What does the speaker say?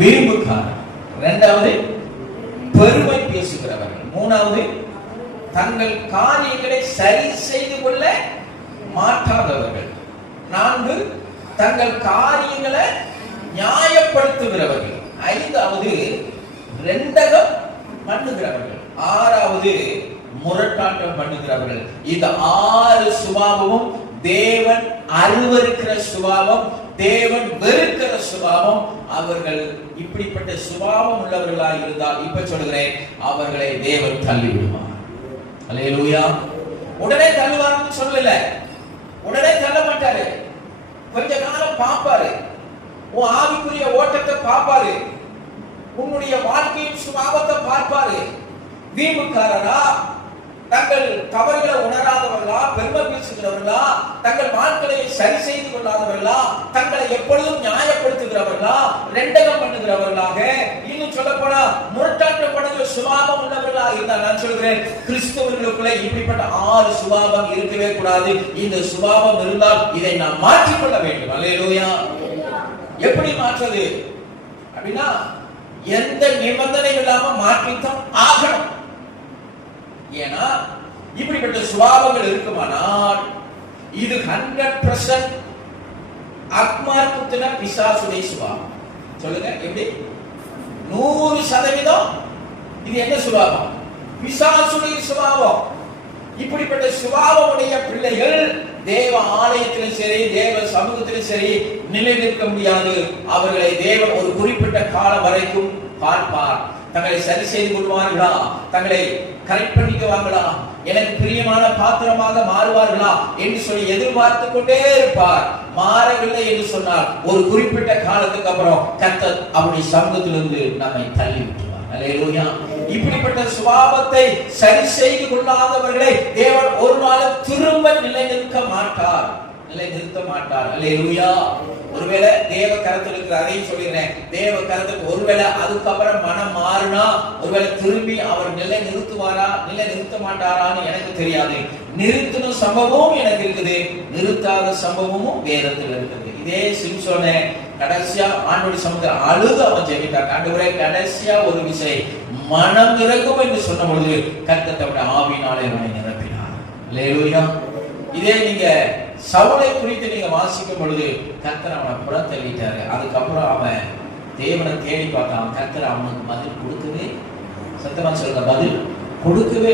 வீம்புக்காரர், இரண்டாவது பெருமை பேசுகிறவர்கள், மூணாவது தங்கள் காரியங்களை சரி செய்து கொள்ள மாட்டாதவர்கள், நான்கு தங்கள் காரியங்களை நியாயப்படுத்துகிறவர்கள், ஐந்தாவது ரெண்டகம் பண்ணுகிறவர்கள், ஆறாவது முரட்டாட்டம் பண்ணுகிறவர்கள். இந்த 6 சுபாவமும் தேவன் அருவருக்கிற சுபாவம், தேவன் வெறுக்கிற சுபாவம். அவர்கள் இப்படிப்பட்ட சுபாவம் உள்ளவர்களாக இருந்தால் இப்ப சொல்கிறேன், அவர்களை தேவன் தள்ளி விடுவார். அல்லேலூயா. உடனே தள்ளுவார்னு சொல்லல, உடனே தள்ள மாட்டாரு. கொஞ்ச காலம் பார்ப்பாரு, உன் ஆவிக்குரிய ஓட்டத்தை பார்ப்பாரு, உன்னுடைய வாழ்க்கையின் சுபாவத்தை பார்ப்பாரு. வீம்புக்காரரா, தங்கள் தவறுகளை உணராதவர்களா, பெருமை பேசுகிறவர்களா, தங்கள் வாழ்க்கையை சரி செய்து கொள்ளாதவர்களா, தங்களை எப்பொழுதும் நியாயப்படுத்துகிறவர்களா, ரெண்டகம் பண்ணுகிறவர்களாக, இன்னும் சொல்ல போனா முரட்டாட்டம் பண்ணுகிற சுபாவம் உள்ளவர்களா இருந்தால் நான் சொல்கிறேன், கிறிஸ்தவர்களுக்குள்ள இப்படிப்பட்ட 6 சுபாவம் இருக்கவே கூடாது. இந்த சுபாவம் இருந்தால் இதை நாம் மாற்றிக்கொள்ள வேண்டும். அல்லேலூயா. எப்படி மாற்றுவது அப்படின்னா, எந்த நிபந்தனை இல்லாம மாற்றித்தான் ஆகணும். ஏன்னா இப்படிப்பட்ட சுபாவங்கள் இருக்குமானால் இது 100% ஆத்மார்த்தத்தின பிசாசுடைய சுபாவம். சொல்லுங்க, எப்படி? 100% இது என்ன சுபாவம்? பிசாசுடைய சுபாவம். இப்படிப்பட்ட சுபாவம் உடைய பிள்ளைகள் தேவ ஆலயத்திலும் சரி, தேவ சமூகத்திலும் சரி நிலை நிற்க முடியாது. அவர்களை தேவன் ஒரு குறிப்பிட்ட காலம் வரைக்கும் பார்ப்பார். தங்களை சரி செய்து கொள்வார்களா, தங்களை கரெக்ட் பண்ணிக்குவாங்களா, எனக்கு பிரியமான பாத்திரமாக மாறுவார்களா என்று சொல்லி எதிர்பார்த்து கொண்டே இருப்பார். மாறவில்லை என்று சொன்னால் ஒரு குறிப்பிட்ட காலத்துக்கு அப்புறம் கர்த்தர் அவருடைய சமூகத்திலிருந்து நம்மை தள்ளி விட்டுவார். அல்லேலூயா. இப்படிப்பட்ட சுபாவத்தை சரி செய்து கொள்ளாதவர்களை தேவன் ஒரு நாளும் திரும்ப நிலைநிறுத்த மாட்டார், நிலைநிறுத்த மாட்டார். அல்லேலூயா. ஒருவேளை தேவ கரத்தில் இருக்கிற, அதையும் சொல்லிடுறேன், தேவ கரத்துக்கு ஒருவேளை அதுக்கப்புறம் மனம் மாறினா, ஒருவேளை திரும்பி அவர் நிலை நிறுத்துவாரா, நிலை நிறுத்த மாட்டாரான்னு எனக்கு தெரியாது. நிறுத்தின சம்பவமும் எனக்கு இருக்குது, நிறுத்தாத சம்பவமும் வேதத்தில் இருக்குது. இதே சிம்சோனை கடைசியா ஆண்டவருடைய சமூகத்தில் அழுது அவன் ஜெபித்தார். ஆண்டவரே, கடைசியா ஒரு விஷயம் மனம் இறங்கும் என்று சொன்ன பொழுது கர்த்தர் தம்முடைய ஆவியினாலே அவனை நிரப்பினார். அல்லேலூயா. இதே நீங்க சவுலை குறித்து நீங்க வாசிக்கும் பொழுது கர்த்தர் அவனை புறத்தள்ளிட்டாரு. அதுக்கப்புறம் அவன் தேவனை தேடி பார்த்தான். கர்த்தர் அவனுக்கு பதில் கொடுக்கவே, சத்தமா சொல்ற, பதில் கொடுக்கவே